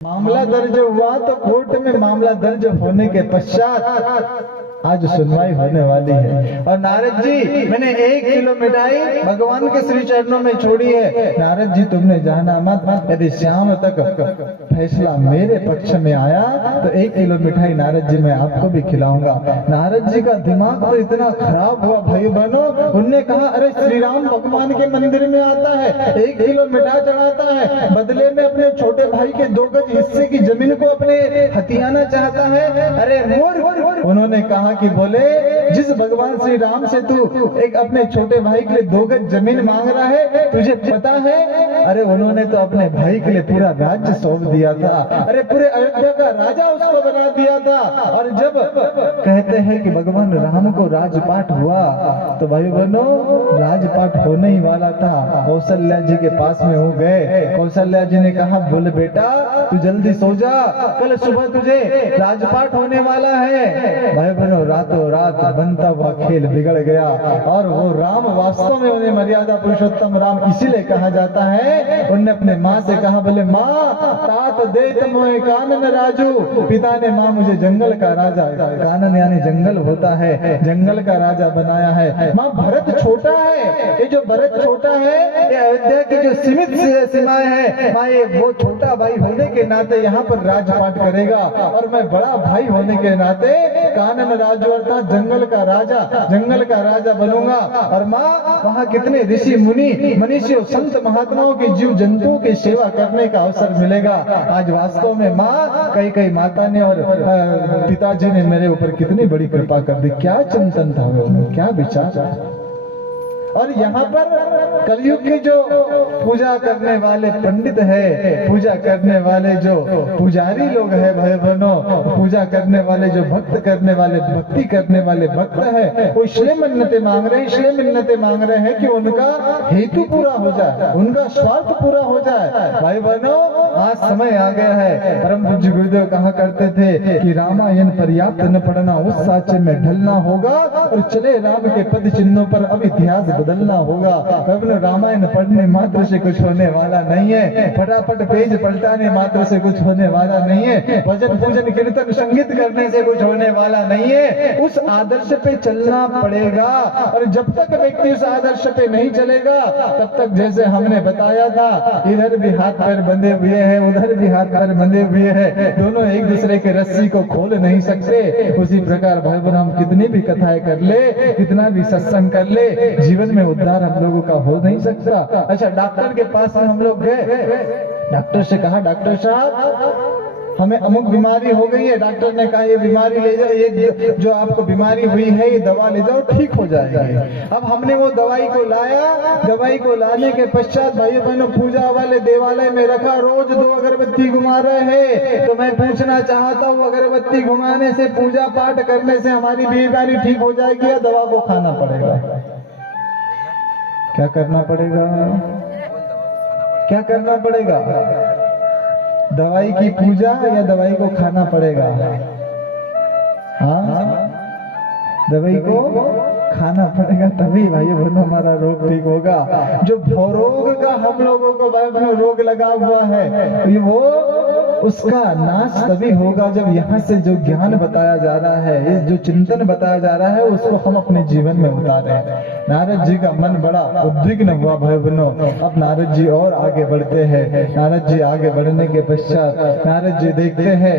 मामला दर्ज हुआ तो कोर्ट में मामला दर्ज होने के पश्चात आज सुनवाई होने वाली है। और नारद जी, मैंने 1 किलो मिठाई भगवान के श्री चरणों में छोड़ी है। नारद जी, तुमने जाना मत, यदि शाम तक फैसला मेरे पक्ष में आया तो 1 किलो मिठाई नारद जी मैं आपको भी खिलाऊंगा। नारद जी का दिमाग तो इतना खराब हुआ भाई बहनों, उनने कहा अरे श्री राम भगवान के मंदिर में आता है, 1 किलो मिठाई चढ़ाता है, बदले में अपने छोटे भाई के 2 गज हिस्से की जमीन को अपने हथियाना चाहता है। अरे मूर्ख! उन्होंने कहा कि बोले जिस भगवान श्री राम से तू एक अपने छोटे भाई के लिए 2 गज जमीन मांग रहा है, तुझे पता है? अरे उन्होंने तो अपने भाई के लिए पूरा राज्य सौंप दिया था, अरे पूरे अयोध्या का राजा उसको बना दिया था। और जब कहते हैं कि भगवान राम को राजपाट हुआ तो भाई बहनों राजपाट होने ही वाला था। कौशल्या जी के पास में हो गए। कौशल्या जी ने कहा बोले बेटा तू जल्दी सो जा, कल सुबह तुझे राजपाट होने वाला है। भाई बहनों रातों रात बनता हुआ खेल बिगड़ गया और वो राम वास्तव में उन्हें मर्यादा पुरुषोत्तम राम इसीलिए कहा जाता है। उनने अपने माँ से कहा बोले माँ तात दे मोहे कानन राजू, पिता ने माँ मुझे जंगल का राजा, कानन यानी जंगल होता है, जंगल का राजा बनाया है। माँ भरत छोटा है, ये जो भरत छोटा है ये अयोध्या की जो सीमित सीमाएं है, माँ ये वो छोटा भाई होने के नाते यहाँ पर राजपाट करेगा और मैं बड़ा भाई होने के नाते कानन राजू अर्थात जंगल का राजा बनूंगा। और माँ वहाँ कितने ऋषि मुनि मनीषियों संत महात्माओं के जीव जंतुओं की सेवा करने का अवसर मिलेगा। आज वास्तव में माँ कई माता ने और पिताजी ने मेरे ऊपर कितनी बड़ी कृपा कर दी। क्या चिंतन था उनमें, क्या विचार। और यहाँ पर कलयुग के जो पूजा करने वाले पंडित है, पूजा करने वाले जो पुजारी लोग है भाई बहनों, पूजा करने वाले जो भक्त करने वाले भक्ति करने वाले भक्त है, वो इसलिए मन्नतें मांग रहे हैं कि उनका हेतु पूरा हो जाए, उनका स्वार्थ पूरा हो जाए। भाई बहनों आज समय आ गया है। परम पूज्य गुरुदेव कहा करते थे कि रामायण पर्याप्त न पढ़ना, उस साचे में ढलना होगा और चले राम के पद चिन्हों पर अब इतिहास बदलना होगा। रामायण पढ़ने मात्र से कुछ होने वाला नहीं है, फटाफट पेज पलटाने मात्र से कुछ होने वाला नहीं है, भजन पूजन कीर्तन संगीत करने से कुछ होने वाला नहीं है। उस आदर्श पे चलना पड़ेगा और जब तक व्यक्ति उस आदर्श पे नहीं चलेगा तब तक जैसे हमने बताया था इधर भी हाथ पैर बंधे हुए हैं, उधर भी हाथ पैर बंधे हुए हैं, दोनों एक दूसरे के रस्सी को खोल नहीं सकते। उसी प्रकार भाई बहन हम कितनी भी कथाएं कर ले, कितना भी सत्संग कर ले, जीवन में उद्धार हम लोगों का हो नहीं सकता। अच्छा डॉक्टर के पास में हम लोग गए, डॉक्टर से कहा डॉक्टर साहब हमें अमुक बीमारी हो गई है। डॉक्टर ने कहा ये बीमारी ले जाओ, ये जो आपको बीमारी हुई है ये दवा ले जाओ ठीक हो जाएगी। अब हमने वो दवाई को लाया, दवाई को लाने के पश्चात भाइयों बहनों पूजा वाले देवालय में रखा, रोज 2 अगरबत्ती घुमा रहे हैं। तो मैं पूछना चाहता हूँ अगरबत्ती घुमाने से पूजा पाठ करने से हमारी बीमारी ठीक हो जाएगी या दवा को खाना पड़ेगा? क्या करना पड़ेगा? क्या करना पड़ेगा? दवाई की पूजा या दवाई को खाना पड़ेगा? हाँ दवाई को खाना पड़ेगा, तभी भाई बहनों हमारा रोग ठीक होगा। जो भवरोग का हम लोगों को भाई बहनों रोग लगा हुआ है वो उसका नाश तभी होगा जब यहाँ से जो ज्ञान बताया जा रहा है, जो चिंतन बताया जा रहा है उसको हम अपने जीवन में उतारें। नारद जी का मन बड़ा उद्विग्न हुआ भाई बहनों। अब नारद जी और आगे बढ़ते हैं। नारद जी आगे बढ़ने के पश्चात नारद जी देखते हैं